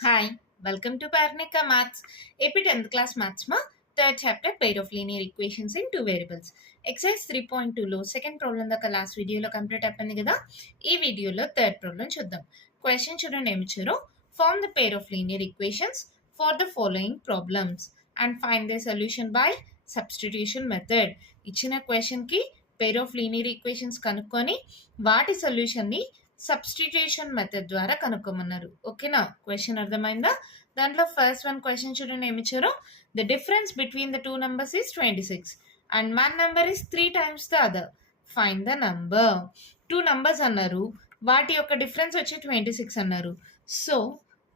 Hi, welcome to Parnika Maths. AP 10th class Maths ma third chapter pair of linear equations in two variables. Exercise 3.2 లో second problem దాకా last వీడియోలో complete అయిపోయింది కదా. ఈ వీడియోలో third problem చూద్దాం. Question చూడండి ఏమి ఇచ్చారు. Form the pair of linear equations for the following problems and find the solution by substitution method. ఇచ్చిన క్వశ్చన్ కి పేర్ ఆఫ్ లీనియర్ ఈక్వేషన్స్ కనుక్కొని వాటి సొల్యూషన్ ని సబ్స్టిట్యూషన్ మెథడ్ ద్వారా కనుక్కోమన్నారు. ఓకేనా, క్వశ్చన్ అర్థమైందా? దాంట్లో ఫస్ట్ వన్ క్వశ్చన్ చూడండి ఏమి ఇచ్చారు. The difference between the two numbers is 26 and one number is 3 times the other. Find the number. Two numbers అన్నారు, వాటి యొక్క డిఫరెన్స్ వచ్చి 26 అన్నారు. సో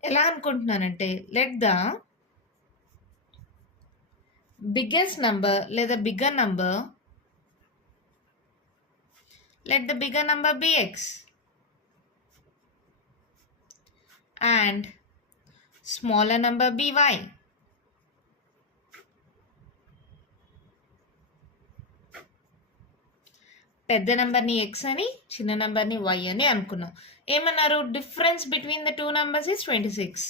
ఎలా అనుకుంటున్నానంటే లెట్ ద బిగ్గెస్ట్ నంబర్ లేదా bigger number, let the bigger number be x and smaller number be y. పెద్ద నంబర్ని X అని చిన్న నంబర్ని వై అని అనుకున్నాం. ఏమన్నారు, difference between the two numbers is 26.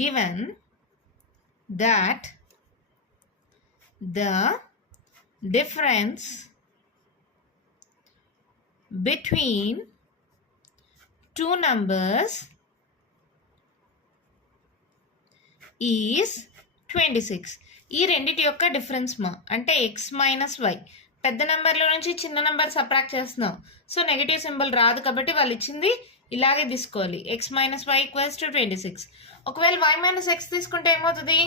Given that the difference between two numbers is 26. ఈ రెండిటి యొక్క డిఫరెన్స్ మా అంటే ఎక్స్ మైనస్ వై. పెద్ద నెంబర్లో నుంచి చిన్న నెంబర్ సబ్ట్రాక్ట్ చేస్తున్నాం, సో నెగిటివ్ సింబల్ రాదు కాబట్టి వాళ్ళు ఇచ్చింది ఇలాగే తీసుకోవాలి. X minus y equals to 26. ఒకవేళ వై మైనస్ ఎక్స్ తీసుకుంటే ఏమవుతుంది,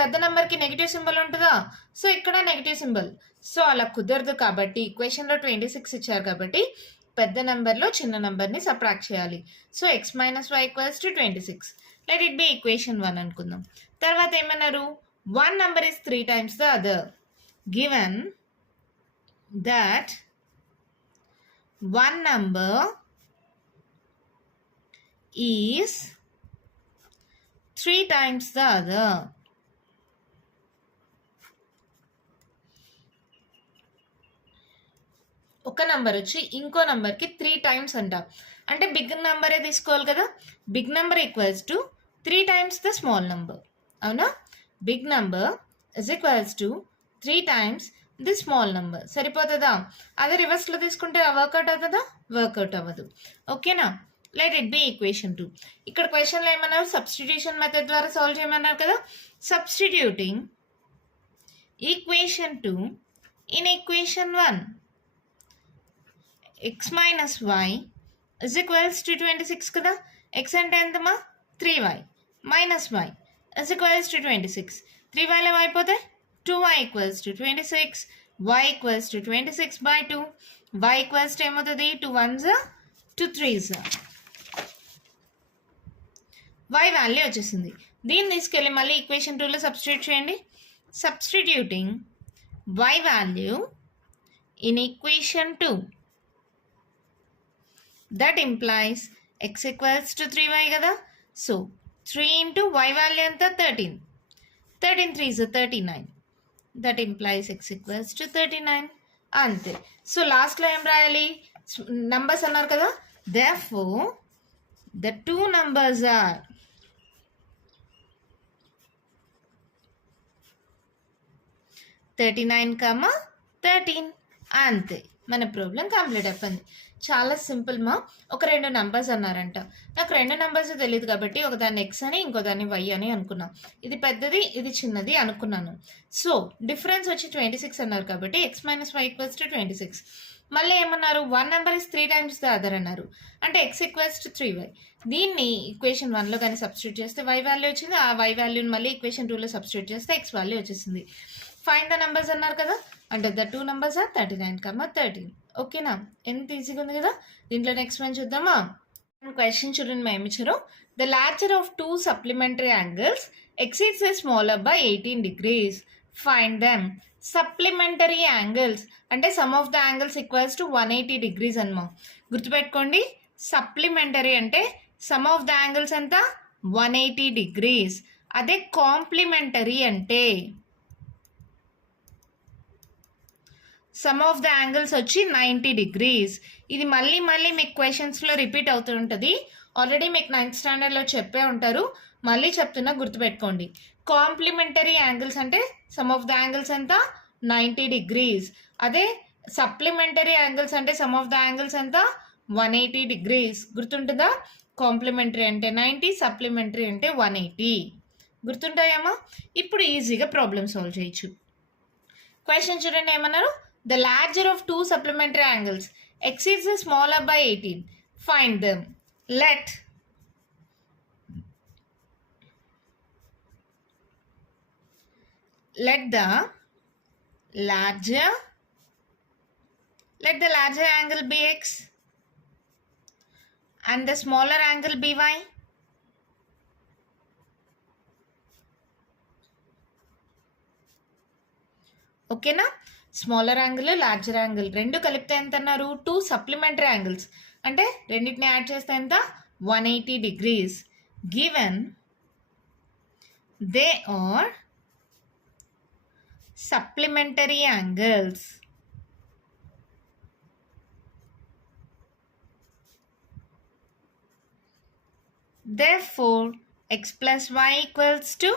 పెద్ద నెంబర్కి నెగిటివ్ సింబల్ ఉంటుందా, సో ఇక్కడ నెగిటివ్ సింబల్. సో అలా కుదరదు కాబట్టి ఈక్వేషన్లో 26 ఇచ్చారు కాబట్టి పెద్ద నెంబర్లో చిన్న నెంబర్ని సబ్ట్రాక్ట్ చేయాలి. So x minus y equals to 26. Let it be equation 1 అనుకుందాం. తర్వాత ఏమన్నారు, one number is 3 times the other. Given that one number is 3 times the other. ఒక నంబర్ వచ్చి ఇంకో నంబర్కి 3 times అంట, అంటే బిగ్ నెంబరే తీసుకోవాలి కదా. Big number equals to 3 times the small number. అవునా, big number is equals to 3 times the small number. సరిపోతుందా? అదే రివర్స్లో తీసుకుంటే వర్కౌట్ అవుతుందా? వర్కౌట్ అవ్వదు. ఓకేనా, లెట్ ఇట్ బి ఈక్వేషన్ 2. ఇక్కడ క్వశ్చన్లో ఏమన్నారు, సబ్స్టిట్యూషన్ మెథడ్ ద్వారా సాల్వ్ చేయమన్నారు కదా. Substituting equation 2 in equation 1, X minus why is equals to 26 కదా. ఎక్స్ అంటే ఎంతమా 3y minus y is equals to 26. 3yలో అయిపోతే 2y equals to 26, y equals to 26 by 2, y equals to ఏమవుతుంది, 2 1s 2 3s. y వాల్యూ వచ్చేసింది. దీన్ని తీసుకెళ్ళి మళ్ళీ equation 2లో substitute చేయండి. Substituting y value in equation 2, that implies x equals to 3y కదా. So 3 into y value ఎంత 13. 13 3s 39. That implies x equals to 39. అంతే. సో లాస్ట్లో ఏం రాయాలి, నంబర్స్ అన్నారు కదా. therefore the two numbers are 39, 13. అంతే, మన ప్రాబ్లం కంప్లీట్ అయిపోయింది. చాలా సింపుల్ మా. ఒక రెండు నంబర్స్ అన్నారంట, నాకు రెండు నంబర్స్ తెలియదు కాబట్టి ఒకదాన్ని ఎక్స్ అని ఇంకో దాన్ని వై అని అనుకున్నాం. ఇది పెద్దది ఇది చిన్నది అనుకున్నాను. సో డిఫరెన్స్ వచ్చి 26 అన్నారు కాబట్టి x minus y equals to 26. మళ్ళీ ఏమన్నారు, one number is 3 times the other అన్నారు, అంటే ఎక్స్ ఈక్వల్స్ టు 3y. దీన్ని ఈక్వేషన్ 1లో కానీ సబ్స్టిట్యూట్ చేస్తే వై వాల్యూ వచ్చింది. ఆ వై వాల్యూని మళ్ళీ ఈక్వేషన్ 2లో సబ్స్టిట్యూట్ చేస్తే ఎక్స్ వాల్యూ వచ్చేసింది. ఫైండ్ ద నంబర్స్ అన్నారు కదా, అంటే ద టూ నంబర్స్ ఆర్ 39, 13. ఓకేనా, ఎంత ఈజీగా ఉంది కదా. దీంట్లో నెక్స్ట్ వన్ చూద్దామా. క్వశ్చన్ చూడండి మేము ఇచ్చారు. The larger of two supplementary angles exceeds the smaller by 18 degrees. Find them. Supplementary angles అంటే sum of the angles equals to 180 degrees అన్నమా. గుర్తుపెట్టుకోండి, సప్లిమెంటరీ అంటే సమ్ ఆఫ్ ద యాంగిల్స్ ఎంత 180 degrees. అదే కాంప్లిమెంటరీ అంటే సమ్ ఆఫ్ ద యాంగిల్స్ వచ్చి 90 degrees. ఇది మళ్ళీ మళ్ళీ మీకు క్వశ్చన్స్లో రిపీట్ అవుతూ ఉంటుంది. ఆల్రెడీ మీకు 9th స్టాండర్డ్లో చెప్పే ఉంటారు, మళ్ళీ చెప్తున్నా గుర్తుపెట్టుకోండి. కాంప్లిమెంటరీ యాంగిల్స్ అంటే సమ్ ఆఫ్ ద యాంగిల్స్ ఎంత 90 degrees. అదే సప్లిమెంటరీ యాంగిల్స్ అంటే సమ్ ఆఫ్ ద యాంగిల్స్ ఎంత 180 degrees. గుర్తుంటుందా? కాంప్లిమెంటరీ అంటే 90, సప్లిమెంటరీ అంటే 180. గుర్తుంటాయమ్మా? ఇప్పుడు ఈజీగా ప్రాబ్లమ్ సాల్వ్ చేయొచ్చు. క్వశ్చన్ చూడండి, ఏమన్నారు? The larger of two supplementary angles exceeds the smaller by 18. Find them. Let the larger angle be x and the smaller angle be y. ఓకేనా? Smaller angle, larger angle రెండు కలిపితే ఎంత అన్నారు? 2 supplementary angles అంటే రెండింటిని add చేస్తే ఎంత 180 degrees. Given they are supplementary angles. Therefore, x plus y equals to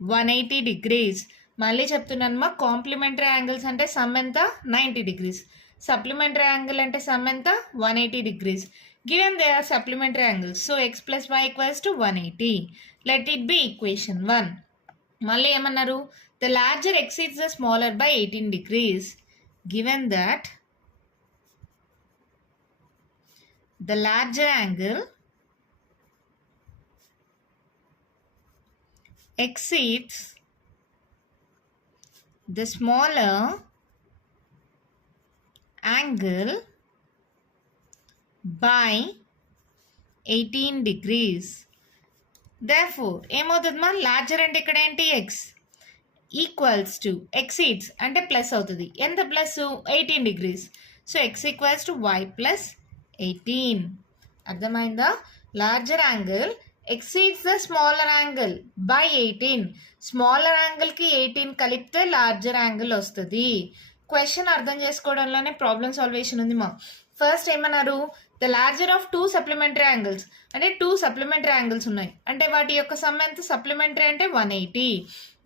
180 degrees. మళ్ళీ చెప్తున్నానమ్మా, కాంప్లిమెంటరీ యాంగిల్స్ అంటే సమ్ ఎంత 90 degrees, సప్లిమెంటరీ యాంగిల్ అంటే సమ్ ఎంత 180 degrees. Given they are supplementary angles, so x plus y equals to 180. Let it be equation 1. మళ్ళీ ఏమన్నారు? The larger exceeds the smaller by 18 degrees. Given that the larger angle exceeds the smaller angle by 18 degrees. Therefore, ఏమవుతుందమ్మా? Larger అంటే ఇక్కడ ఏంటి? x equals to exceeds అంటే plus అవుతుంది. ఎంత plus? 18 degrees. So x equals to y plus 18. అర్థమైందా? Larger angle exceeds the smaller angle by 18. Smaller యాంగిల్కి 18 కలిపితే లార్జర్ యాంగిల్ వస్తుంది. క్వశ్చన్ అర్థం చేసుకోవడంలోనే ప్రాబ్లమ్ సాల్వేషన్ ఉంది మా. ఫస్ట్ ఏమన్నారు? The larger of two supplementary angles అంటే 2 సప్లిమెంటరీ యాంగిల్స్ ఉన్నాయి అంటే వాటి యొక్క సమ్ ఎంత? సప్లిమెంటరీ అంటే 180.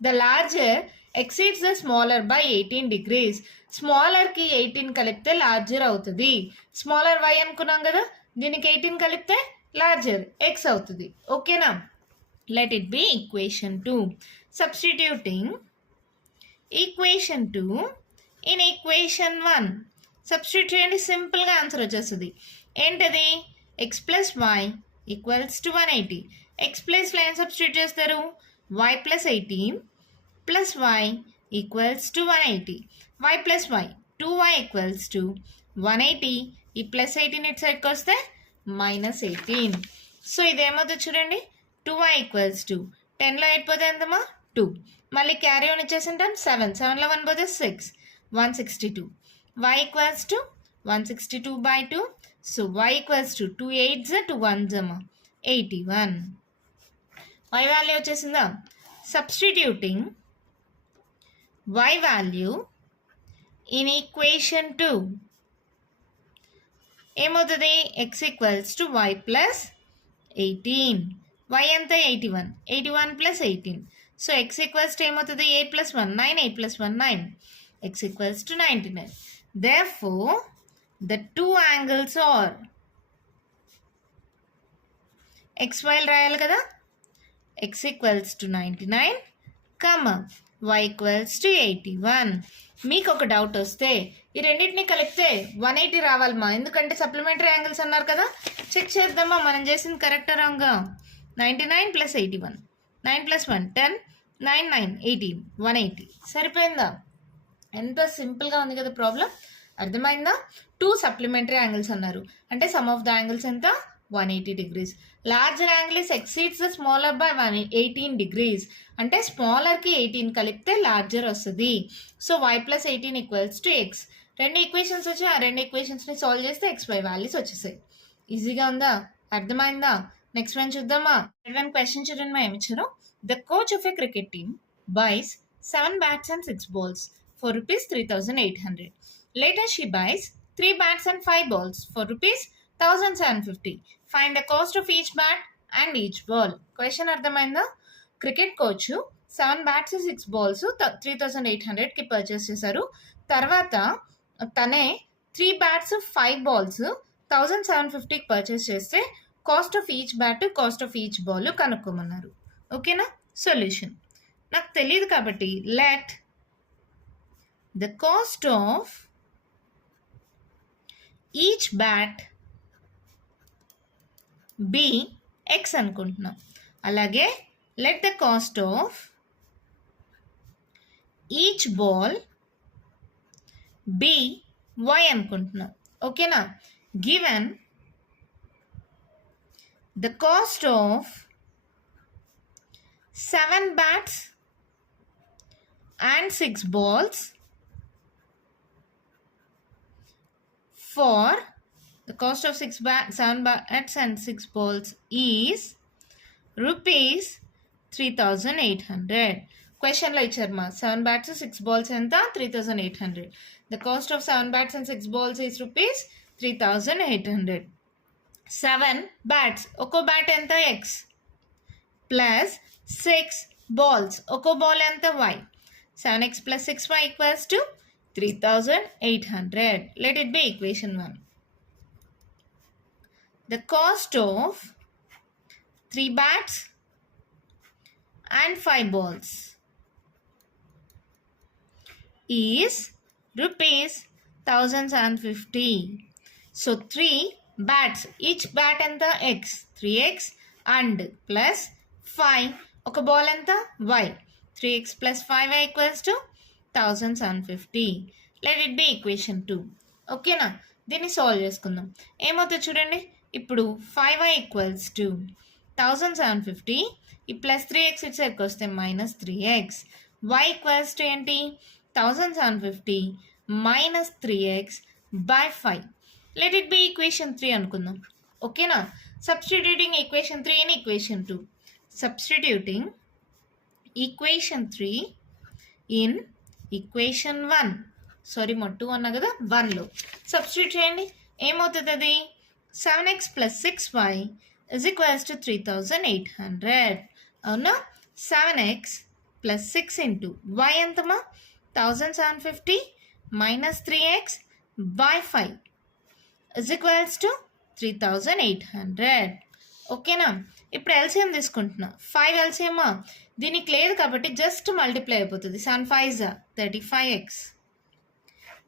The larger exceeds the smaller by 18 degrees. స్మాలర్కి 18 కలిపితే లార్జర్ అవుతుంది. స్మాలర్ y అనుకున్నాం కదా, దీనికి 18 కలిపితే లార్జర్ x అవుతుంది. ఓకేనా? Let it be equation 2. Substituting equation 2 in equation 1. Substitute చేయండి, సింపుల్గా ఆన్సర్ వచ్చేస్తుంది. ఏంటది? x plus y equals to 180. X ప్లస్లో ఏం సబ్స్టిట్యూట్ చేస్తారు? y plus 18 plus y equals to 180. y plus y 2y equals to 180. ఈ ప్లస్ 18 ఇటు సైడ్కి వస్తే -18. సో ఇదేమవుతుంది చూడండి, 2y ఈక్వల్స్ టు 10లో 8 పోతే ఎంతమా 2. మళ్ళీ క్యారీ ఆన్ ఇచ్చేసింటాం 7. 7లో 1 పోతే 6. 162. y equals to 162/2. So y equals to 2 8s 2 1s 81. y value వచ్చేసిందా? Substituting y value in equation 2 ఏమవుతుంది? x equals to y plus 18. y ఎంత? 81. 81 plus 18. So x equals to ఏమవుతుంది? 8 plus 1 9. 8 plus 1 9. x equals to 99. Therefore, the two angles are xy రాయాలి కదా, x equals to 99, y equals to 81. మీకు ఒక doubt వస్తే ఈ రెండింటిని కలిపితే 180 రావాలమ్మా, ఎందుకంటే సప్లిమెంటరీ యాంగిల్స్ అన్నారు కదా. చెక్ చేద్దామా మనం చేసింది కరెక్టా రాంగా? 99 ప్లస్ 81, 9 ప్లస్ 1 10, 9 9 18, 180. సరిపోయిందా? ఎంత సింపుల్గా ఉంది కదా ప్రాబ్లం. అర్థమైందా? 2 సప్లిమెంటరీ యాంగిల్స్ అన్నారు అంటే సమ్ ఆఫ్ ద యాంగిల్స్ ఎంత 180 degrees. Larger angle is exceeds the smaller by 18 degrees అంటే స్మాలర్కి 18 కలిపితే లార్జర్ వస్తుంది. So y plus 18 equals to X. రెండు ఈక్వేషన్స్ వచ్చి ఆ రెండు ఈక్వేషన్స్ని సాల్వ్ చేస్తే XY వాల్యూస్ వచ్చేసాయి. ఈజీగా ఉందా? అర్థమైందా? నెక్స్ట్ వన్ చూద్దామా. క్వశ్చన్ చూడండి మా ఏమిచ్చారు. The coach of a cricket team buys 7 bats and 6 balls for rupees 3,800. Later she buys 3 bats and 5 balls for rupees 1750. Find the cost of each bat and each ball. Question అర్థమైందా? Cricket coach 7 bats 6 balls 3800కి purchase చేశారు. తర్వాత తనే 3 bats 5 balls 1750కి purchase చేస్తే cost of each bat cost of each ball కనుక్కోమన్నారు. ఓకేనా? Solution నాకు తెలియదు కాబట్టి let the cost of each bat be X అనుకుంటున్నాం. అలాగే let the cost of each ball be Y అనుకుంటున్నాం. ఓకేనా? Given the cost of 7 bats and 6 balls for the cost of 7 bats and 6 balls is rupees 3800. Question lo ichharma 7 bats 6 balls enta 3800. The cost of 7 bats and 6 balls is rupees 3800. 7 bats oko bat enta x plus 6 balls oko ball enta y. 7x plus 6y equals to 3800. Let it be equation 1. The cost of 3 bats and 5 balls is rupees 1750. So 3 bats, each bat enta x, 3x and plus 5 ఒక ball ఎంత y. 3x plus 5y equals to 1750. Let it be equation 2. ఓకేనా? దీన్ని solve చేసుకుందాం. ఏమవుతుంది చూడండి. ఇప్పుడు 5y equals to 1750. ఈ plus 3x ఇట్సరికి వస్తే minus 3x. y equals to ఏంటి? 1750 minus 3x by 5. Let it be equation 3 అనుకుందాం. ఓకేనా? Substituting equation 3 in equation 2. Substituting equation 3 in equation 1. Sorry మా 2 అన్నా కదా 1లో సబ్స్టిట్యూట్ చేయండి. ఏమవుతుంది అది? 7x plus 6y is equals to 3800. అవునా? 7x plus 6 into y ఎంతమా? 1750 minus 3x by 5 is equals to 3800. ఓకేనా? ఇప్పుడు ఎల్సిఎం తీసుకుంటున్నా. 5 ఎల్సిఎమ్మా దీనికి లేదు కాబట్టి జస్ట్ మల్టిప్లై అయిపోతుంది. 7 5 35x.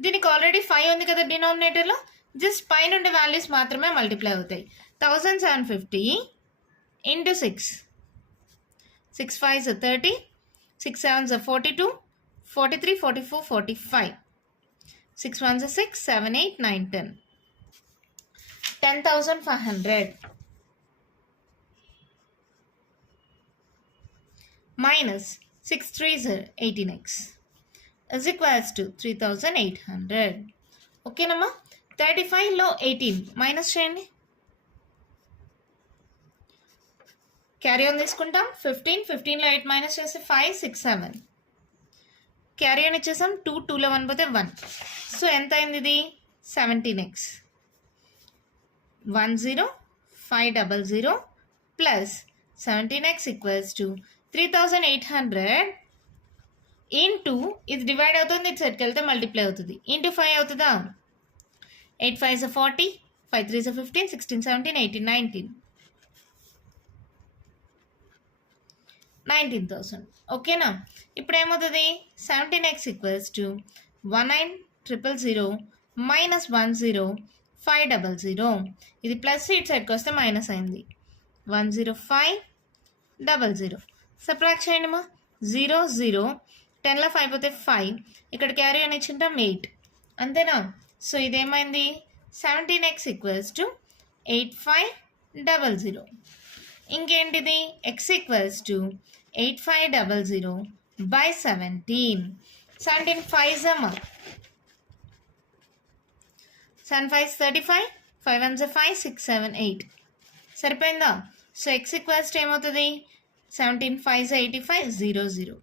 దీనికి ఆల్రెడీ 5 ఉంది కదా డినామినేటర్లో, జస్ట్ పైన ఉండే వాల్యూస్ మాత్రమే మల్టిప్లై అవుతాయి. 1750 into 6. 6 5 30, 6 7 42, 43 44 45, 6 1 6, 7 8 9 10. 10,500 minus 6 3s 18x is equals to 3800. ఓకేనమ్మా? 35లో 18 మైనస్ చేయండి. క్యారీ ఆన్ తీసుకుంటాం. 15లో 8 మైనస్ చేస్తే 5 6 7. క్యారీ ఆన్ ఇచ్చేసాం. 2లో 1 పోతే 1. సో ఎంత అయింది ఇది? 17x. 10500 plus 17x equals to 3800 into ఇది డివైడ్ అవుతుంది, ఇటు సైడ్కి వెళ్తే మల్టిప్లై అవుతుంది. ఇంటూ 5 అవుతుందా? 8 5 40, 5 3 15, 16 17 18 19,000. ఓకేనా? ఇప్పుడు ఏమవుతుంది? 17x equals to 19,000 minus 10500. ఇది ప్లస్ ఇటు సైడ్కి వస్తే మైనస్ అయింది. 10500. సబ్ట్రాక్ట్ చేయండి మా. 0 0, 10లో 5 పోతే 5, ఇక్కడ క్యారీ అని ఇచ్చింటాం 8. అంతేనా? సో ఇదేమైంది? 17x equals to 8500. ఇంకేంటిది? x equals to 8500 by 17. 17 5 అమ్మా. 7 5 35, 5 1 5 6 7 8. సరిపోయిందా? సో x ఈక్వల్స్ టు ఏమవుతుంది? 17 5 85 0 0.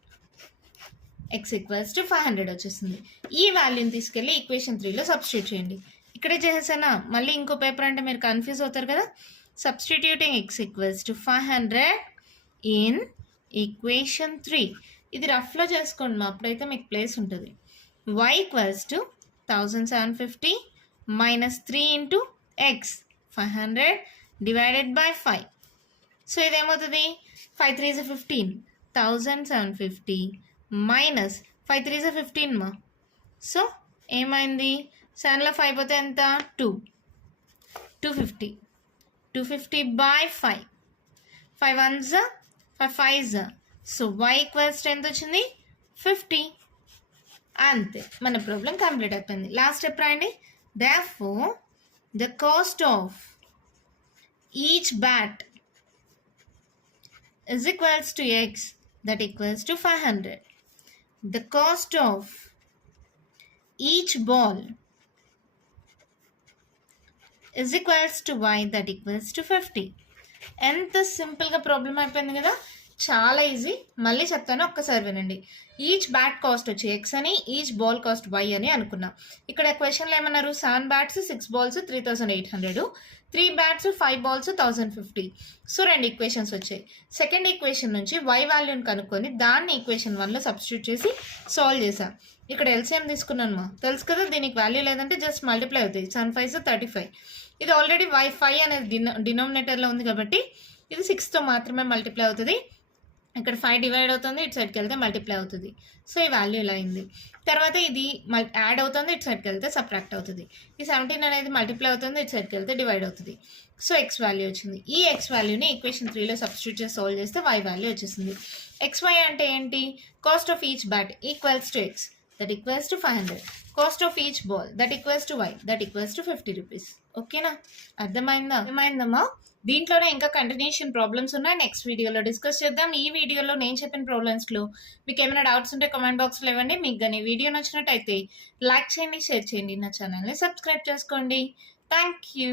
ఎక్స్ ఈక్వల్స్ టు 500 వచ్చేస్తుంది. ఈ వాల్యూని తీసుకెళ్ళి ఈక్వేషన్ 3లో సబ్స్టిట్యూట్ చేయండి. ఇక్కడే చేసేసానా, మళ్ళీ ఇంకో పేపర్ అంటే మీరు కన్ఫ్యూజ్ అవుతారు కదా. Substituting X equals to 500 in equation 3. ఇది రఫ్లో చేసుకోండి మా, అప్పుడైతే మీకు ప్లేస్ ఉంటుంది. y equals to 1750 minus 3 into x 500 divided by 5. సో ఇదేమవుతుంది, 5 3 is 15, 1750 మైనస్ 5 3 is 15 మా. సో ఏమైంది, 7లో 5 పోతే ఎంత, 250 250 by 5, 5 1s 5 5s. So y equals to ఎంత వచ్చింది, 50. అంతే, మన ప్రాబ్లం కంప్లీట్ అయిపోయింది. లాస్ట్ స్టెప్ రాయండి. Therefore, the cost of each bat is equals to x, that equals to 500. The cost of each ball is equals to y, that equals to 50. ఎంత సింపుల్గా problem అయిపోయింది కదా, చాలా ఈజీ. మళ్ళీ చెప్తాను, ఒక్కసారి వినండి. ఈచ్ బ్యాట్ కాస్ట్ వచ్చి ఎక్స్ అని, ఈచ్ బాల్ కాస్ట్ వై అని అనుకున్నాం. ఇక్కడ క్వశ్చన్లో ఏమన్నారు, 7 bats 6 balls 3800, 3 bats 5 balls 1050. So 2 equations వచ్చాయి. సెకండ్ ఈక్వేషన్ నుంచి వై వాల్యూని కనుక్కొని దాన్ని ఈక్వేషన్ 1లో సబ్స్టిట్యూట్ చేసి సాల్వ్ చేసాం. ఇక్కడ ఎల్సిఎం తీసుకున్నాను మా, తెలుసు కదా, దీనికి వాల్యూ లేదంటే జస్ట్ మల్టిప్లై అవుతాయి. 7 5 35. ఇది ఆల్రెడీ y5 అనేది డినామినేటర్లో ఉంది కాబట్టి ఇది 6తో మాత్రమే మల్టిప్లై అవుతుంది. ఇక్కడ 5 డివైడ్ అవుతుంది, ఇటు సైడ్కి వెళ్తే మల్టిప్లై అవుతుంది. సో ఈ వాల్యూ ఇలా అయింది. తర్వాత ఇది యాడ్ అవుతుంది, ఇటు సైడ్కి వెళ్తే సబ్ట్రాక్ట్ అవుతుంది. ఈ 17 అనేది మల్టిప్లై అవుతుంది, ఇటు సైడ్కి వెళ్తే డివైడ్ అవుతుంది. సో ఎక్స్ వాల్యూ వచ్చింది. ఈ ఎక్స్ వాల్యూని ఈక్వేషన్ 3లో సబ్స్టిట్యూట్ చేసి సాల్వ్ చేస్తే వై వాల్యూ వచ్చేసింది. XY అంటే ఏంటి, cost of each bat equals to x, that equals to 500. Cost of each ball that equals to y, that equals to 50 rupees. ఓకేనా, అర్థమైందమ్మా. దీంట్లోనే ఇంకా కంటిన్యూషన్ ప్రాబ్లమ్స్ ఉన్నాయి, నెక్స్ట్ వీడియోలో డిస్కస్ చేద్దాం. ఈ వీడియోలో నేను చెప్పిన ప్రాబ్లమ్స్లో మీకు ఏమైనా డౌట్స్ ఉంటే కామెంట్ బాక్స్లో ఇవ్వండి. మీకు కానీ వీడియో నచ్చినట్టయితే లైక్ చేయండి, షేర్ చేయండి, నా ఛానల్ని సబ్స్క్రైబ్ చేసుకోండి. Thank you.